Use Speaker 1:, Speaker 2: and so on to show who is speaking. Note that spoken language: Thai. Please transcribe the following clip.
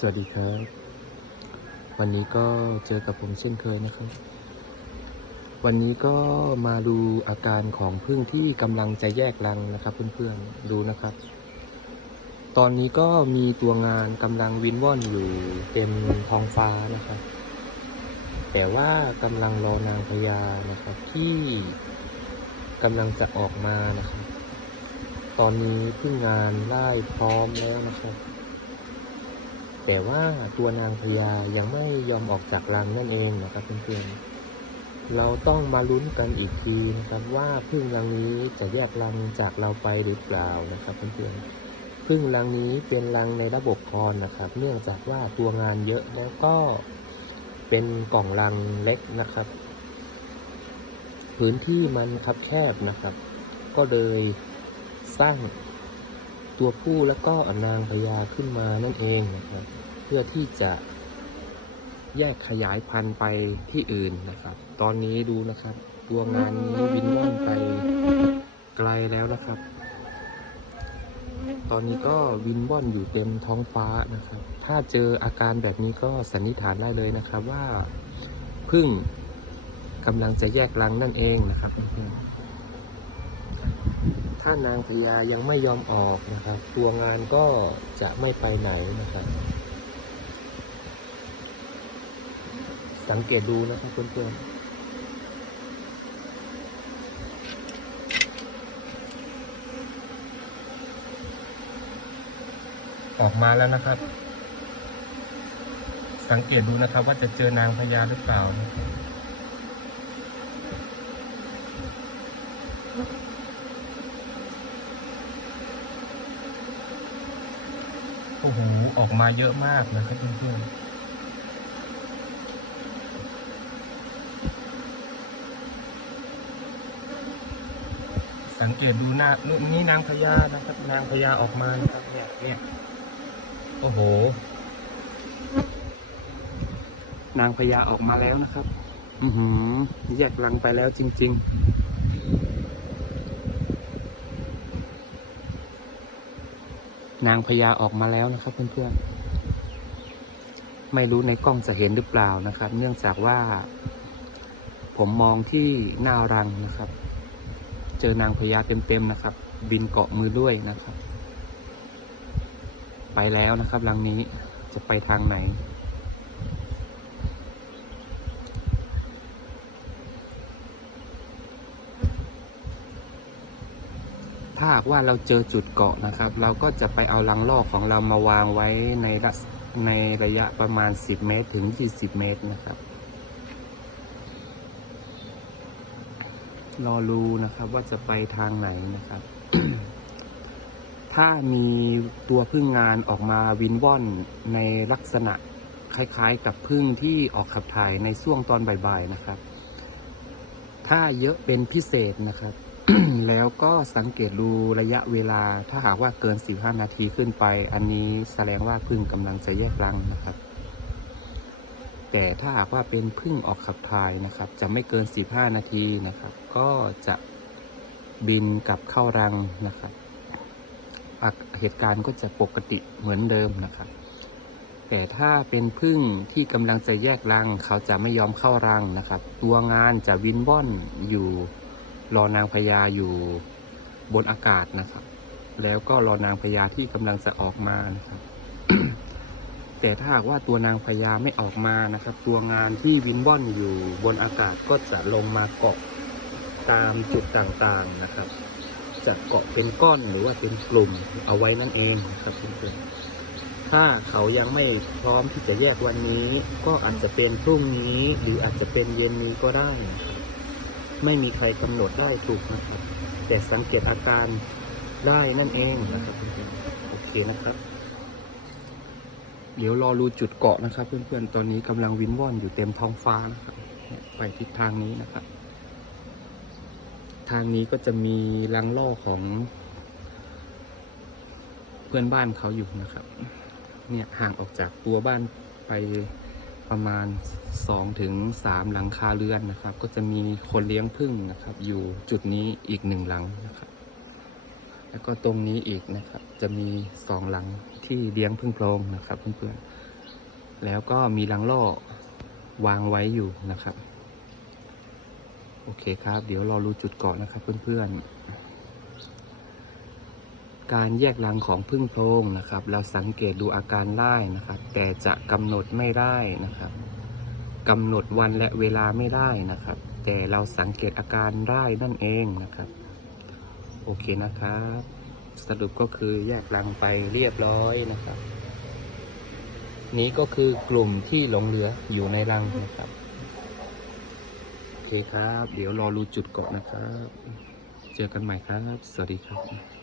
Speaker 1: สวัสดีครับ วันนี้ก็เจอกับผมเช่นเคยนะครับ วันนี้ก็มาดูอาการของพึ่งที่กำลังจะแยกรังนะครับ เพื่อนๆดูนะครับ ตอนนี้ก็มีตัวงานกำลังวินว่อนอยู่เต็มท้องฟ้านะครับ แต่ว่ากำลังรอนางพญานะครับ ที่กำลังจะออกมานะครับ ตอนนี้พึ่งงานไล่พร้อมแล้วนะครับ แต่ว่าตัวนางพญายังไม่ยอมออกจากรังนั่นเองนะครับเพื่อนๆเราต้องมาลุ้นกันอีกทีนะครับว่าพึ่งรังนี้จะแยกรังจากเราไปหรือเปล่านะครับเพื่อนๆพึ่งรังนี้เป็นรังในระบบคอนนะครับ เนื่องจากว่าตัวงานเยอะแล้วก็เป็นกล่องรังเล็กนะครับ พื้นที่มันคับแคบนะครับ ก็เลยสร้าง ตัวผู้แล้วก็นางพญาขึ้นมานั่นเองนะครับ เพื่อที่จะแยกขยายพันธุ์ไปที่อื่นนะครับ ตอนนี้ดูนะครับตัวงานนี้วินว่อนไปไกลแล้วนะครับ ตอนนี้ก็วินว่อนอยู่เต็มท้องฟ้านะครับ ถ้าเจออาการแบบนี้ก็สันนิษฐานได้เลยนะครับว่าพึ่งกำลังจะแยกรังนั่นเองนะครับเพื่อน ถ้านางพญายังไม่ยอมออกนะครับ ตัวงานก็จะไม่ไปไหนนะครับ สังเกตดูนะครับเพื่อนๆออกมาแล้วนะครับ สังเกตดูนะครับว่าจะเจอนางพญาหรือเปล่านะครับ โอ้โห ออกมาเยอะมากนะครับเพื่อนๆ สังเกตดูหน้านี่นี่นางพญานะครับ นางพญาออกมานะครับ เนี่ยเนี่ยโอ้โห นางพญาออกมาแล้วนะครับ อือหือแยกรังไปแล้วจริง ๆ นางพญาออกมาแล้วนะครับเพื่อนๆ ไม่รู้ในกล้องจะเห็นหรือเปล่านะครับ เนื่องจากว่า ผมมองที่หน้ารังนะครับ เจอนางพญาเต็มๆนะครับ บินเกาะมือด้วยนะครับ ไปแล้วนะครับรังนี้จะไปทางไหน ถ้าหากว่าเราเจอจุดเกาะนะครับ เราก็จะไปเอารังลอกของเรามาวางไว้ในรัศในระยะประมาณ 10 เมตรถึง 20 เมตรนะครับ รอรูนะครับว่าจะไปทางไหนนะครับ ถ้ามีตัวพึ่งงานออกมาวินว่อนในลักษณะคล้ายๆ กับพึ่งที่ออกขับถ่ายในช่วงตอนบ่ายๆนะครับ ถ้าเยอะเป็นพิเศษนะครับ แล้วก็สังเกตดูระยะเวลาถ้าหากว่าเกิน 15 นาทีขึ้นไป อันนี้แสดงว่าพึ่งกำลังจะแยกรังนะครับ แต่ถ้าหากว่าเป็นพึ่งออกขับถ่ายนะครับ จะไม่เกิน 15 นาทีนะครับ ก็จะบินกลับเข้ารังนะครับเหตุการณ์ก็จะปกติเหมือนเดิมนะครับ แต่ถ้าเป็นพึ่งที่กำลังจะแยกรัง เขาจะไม่ยอมเข้ารังนะครับ ตัวงานจะวินว่อนอยู่ รอนางพญาอยู่บนอากาศนะครับ แล้วก็รอนางพญาที่กำลังจะออกมานะครับ แต่ถ้าหากว่าตัวนางพญาไม่ออกมานะครับ ตัวงานที่วินว่อนอยู่บนอากาศก็จะลงมาเกาะตามจุดต่างๆนะครับ จะเกาะเป็นก้อนหรือว่าเป็นกลุ่มเอาไว้นั่นเองนะครับเพื่อนๆถ้าเขายังไม่พร้อมที่จะแยกวันนี้ ก็อาจจะเป็นพรุ่งนี้ หรืออาจจะเป็นเย็นนี้ก็ได้นะครับ ไม่มีใครกำหนดได้ถูกนะครับ แต่สังเกตอาการได้นั่นเองนะครับเพื่อนๆโอเคนะครับ เดี๋ยวรอรูจุดเกาะนะครับ เพื่อนๆตอนนี้กำลังวินว่อนอยู่เต็มท้องฟ้านะครับ ไปทิศทางนี้นะครับ ทางนี้ก็จะมีรังล่อของ เพื่อนบ้านเขาอยู่นะครับ เนี่ยห่างออกจากตัวบ้านไป ประมาณ2ถึง3หลังคาเรือนนะครับ ก็จะมีคนเลี้ยงพึ่งนะครับ อยู่จุดนี้อีกหนึ่งหลังนะครับ แล้วก็ตรงนี้อีกนะครับ จะมีสองหลังที่เลี้ยงพึ่งโพรงนะครับเพื่อนๆแล้วก็มีรังล่อวางไว้อยู่นะครับ โอเคครับ เดี๋ยวรอรู้จุดเกาะนะครับเพื่อนๆ การแยกรังของพึ่งโพรงนะครับ เราสังเกตดูอาการไล่นะครับ แต่จะกำหนดไม่ได้นะครับกำหนดวันและเวลาไม่ได้นะครับ แต่เราสังเกตอาการได้นั่นเองนะครับ โอเคนะครับ สรุปก็คือแยกรังไปเรียบร้อยนะครับ นี้ก็คือกลุ่มที่หลงเหลืออยู่ในรังนะครับโอเคครับ เดี๋ยวรอรูจุดเกาะนะครับ เจอกันใหม่ครับ สวัสดีครับ